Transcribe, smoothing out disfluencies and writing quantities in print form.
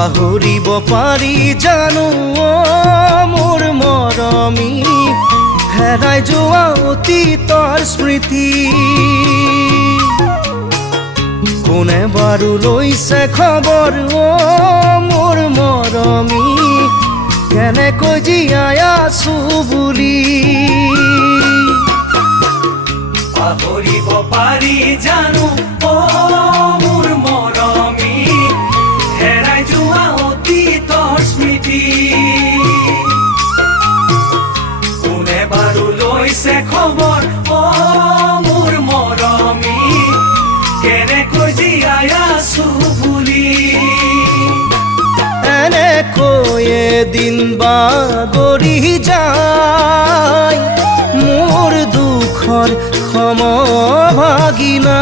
পাহৰিব পাৰি জানো মোৰ মৰমী হেৰাই যোৱা অতীতৰ স্মৃতি কোনে বাৰু লৈছে খবৰ মোৰ মৰমী কেনেকৈ জীয়াই আছো বুলি পাহৰিব পাৰি জানো মোৰ মৰমী হেৰাই যোৱা অতীতৰ স্মৃতি কোনে বাৰু লৈছে খবৰ মোৰ মৰমী কেনেকৈ জীয়াই আছো বুলি এনেকৈ এদিন বাগৰি যায় মোৰ দুখৰ সমভাগিনা